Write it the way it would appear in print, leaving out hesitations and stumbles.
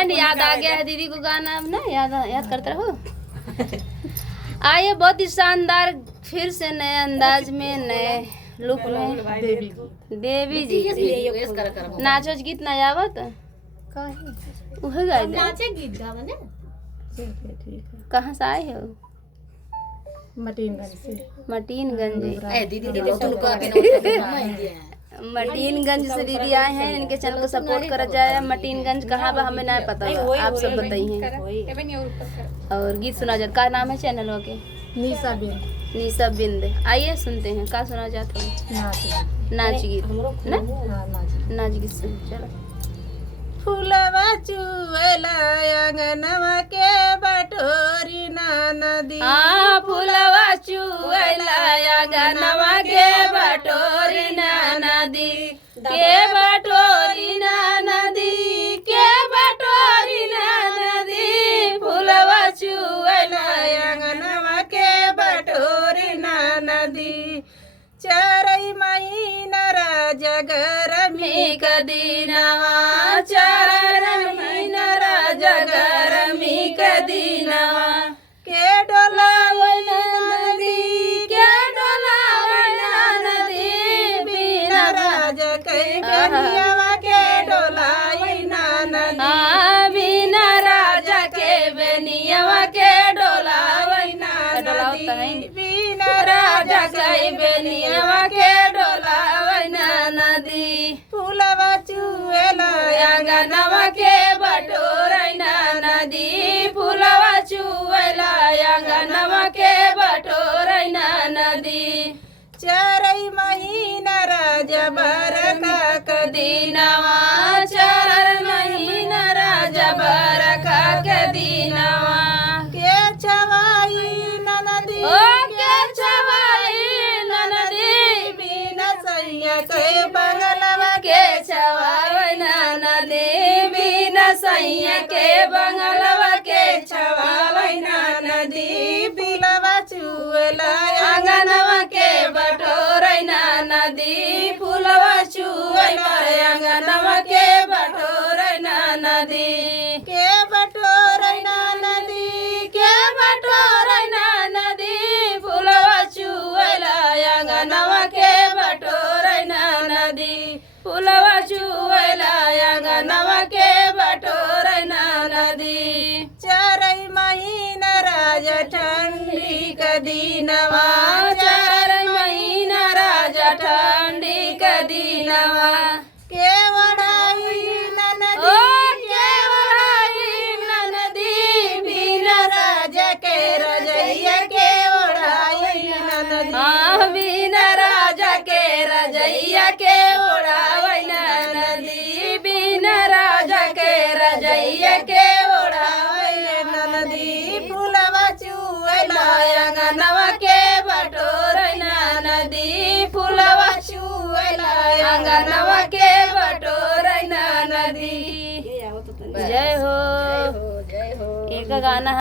Band याद आ गया है दीदी को गाना अब ना याद करते रहो। आइए बहुत ही शानदार फिर से नए अंदाज में नए लुक में देवी जी नाचो गीत ना आवत उहे गाय दे। कहाँ से आए हो? मटीनगंज मटीनगंज से दीदी आए हैं। इनके चैनल को सपोर्ट करा जाए। मटीनगंज कहाँ बा हमें नहीं पता, आप सब बताइए। और गीत सुना जाए, का नाम है चैनल के? निशा बिंद। आइए सुनते हैं का सुना जाता है। नाच गीत ना, नाच गीत सुन चलो। फूलवा चुएला अंगनवा के बटोरी ना नदी। हाँ फूलवा चुएला अंगनवा के बटोरी ना नदी, के बटोरी ना नदी, के बटोरी ना नदी। फूलवा चुएला अंगनवा के बटोरी ना नदी। चारई महीना राजा गरमी कदीनवा, चार महीना राजा गरमी कदीनवा। के डोला नदी के डोला नदी बिना राजा कई बनियावा के डोलाई ना नदी। बिना राजा के बेनियावा के डोलावई ना नदी। बिना राजा के बेनियावा के डोलावई ना नदी। फूलवा चुएला अंगनवा के बटोरई ना नदी। फूलवा चुएला अंगनवा के बटोरई ना नदी। चारई महीना राजा बरका कदीनवा, चार महीना राजा बरखा कदीनवा। के छवाई नदी। ओ के छवाई नदी बिना सैया कई बंगलवा के छवाई नदी। बिना सैया के बंगलवा के छवाई नदी। फूलवा चुएला अंगनवा के बटोरई ना नदी। फूलवा चुएला अंगनवा के बटोरई ना नदी। के बटोरई ना नदी। के बटोरई ना नदी। फूलवा चुएला अंगनवा के बटोरई ना नदी। फूलवा चुएला अंगनवा के बटोरई ना नदी। चारई महीना राजा ठंडी कदीनवा। चार महीना राजा ठंडी कदीनवा। के वड़ाई ओ नदी। के वड़ाई नदी बिना राजा के रजैया के ओढ़ाई नदी। हाँ बिना राजा के रजैया के ओढ़ावई ना नदी। बिना राजा के रजैया के ओढ़ावई ना नदी। फूलवा चुएला अंगनवा के बटोरई ना नदी। फूलवा चुएला अंगनवा के बटोरई ना नदी। जय हो। एक गाना